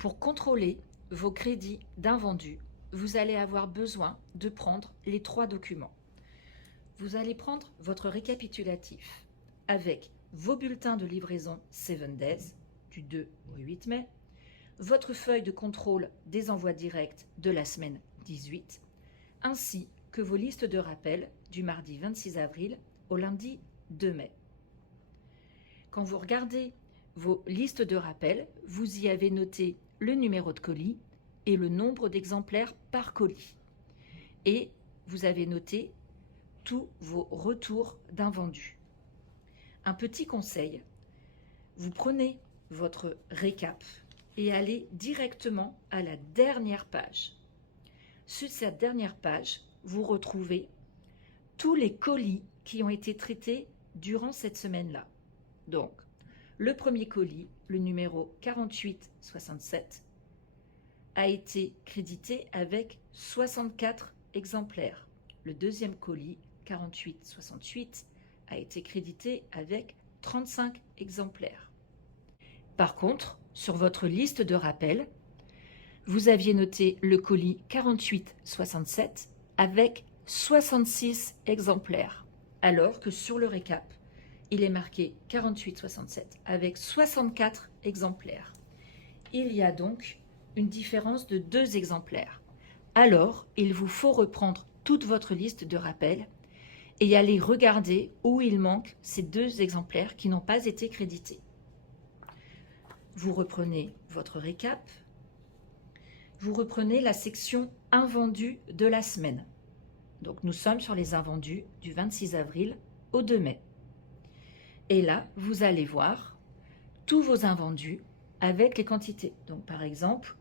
Pour contrôler vos crédits d'invendus, vous allez avoir besoin de prendre les 3 documents. Vous allez prendre votre récapitulatif avec vos bulletins de livraison 7 Days du 2 au 8 mai, votre feuille de contrôle des envois directs de la semaine 18, ainsi que vos listes de rappel du mardi 26 avril au lundi 2 mai. Quand vous regardez vos listes de rappel, vous y avez noté le numéro de colis et le nombre d'exemplaires par colis. Et vous avez noté tous vos retours d'invendus. Un petit conseil, vous prenez votre récap et allez directement à la dernière page. Sur cette dernière page, vous retrouvez tous les colis qui ont été traités durant cette semaine-là. Donc, le premier colis, le numéro 4867, a été crédité avec 64 exemplaires. Le deuxième colis, 4868, a été crédité avec 35 exemplaires. Par contre, sur votre liste de rappel, vous aviez noté le colis 4867 avec 66 exemplaires, alors que sur le récap, il est marqué 4867 avec 64 exemplaires. Il y a donc une différence de 2 exemplaires. Alors, il vous faut reprendre toute votre liste de rappel et aller regarder où il manque ces 2 exemplaires qui n'ont pas été crédités. Vous reprenez votre récap, vous reprenez la section invendus de la semaine. Donc nous sommes sur les invendus du 26 avril au 2 mai. Et là, vous allez voir tous vos invendus avec les quantités. Donc par exemple,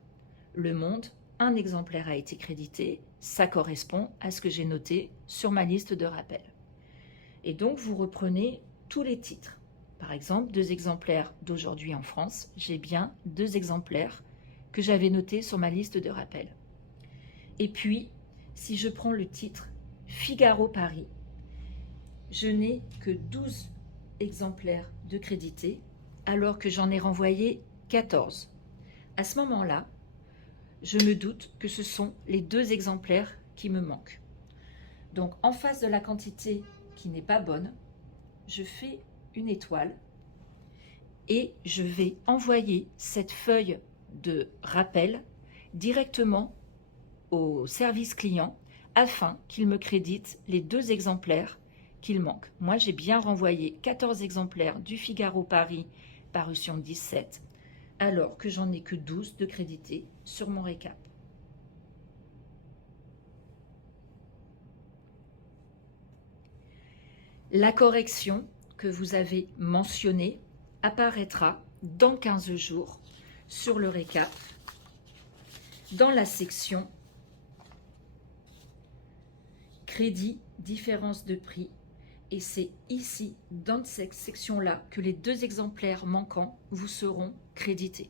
Le Monde, un exemplaire a été crédité, ça correspond à ce que j'ai noté sur ma liste de rappel. Et donc vous reprenez tous les titres. Par exemple, 2 exemplaires d'Aujourd'hui en France, j'ai bien 2 exemplaires que j'avais notés sur ma liste de rappel. Et puis, si je prends le titre Figaro Paris, je n'ai que 12 exemplaires de crédité, alors que j'en ai renvoyé 14. À ce moment-là, je me doute que ce sont les 2 exemplaires qui me manquent. Donc, en face de la quantité qui n'est pas bonne, je fais une étoile et je vais envoyer cette feuille de rappel directement au service client afin qu'il me crédite les 2 exemplaires qu'il manque. Moi, j'ai bien renvoyé 14 exemplaires du Figaro Paris, parution 17, alors que j'en ai que 12 de crédités sur mon récap. La correction que vous avez mentionnée apparaîtra dans 15 jours sur le récap dans la section crédit, différence de prix. Et c'est ici, dans cette section-là, que les 2 exemplaires manquants vous seront crédités.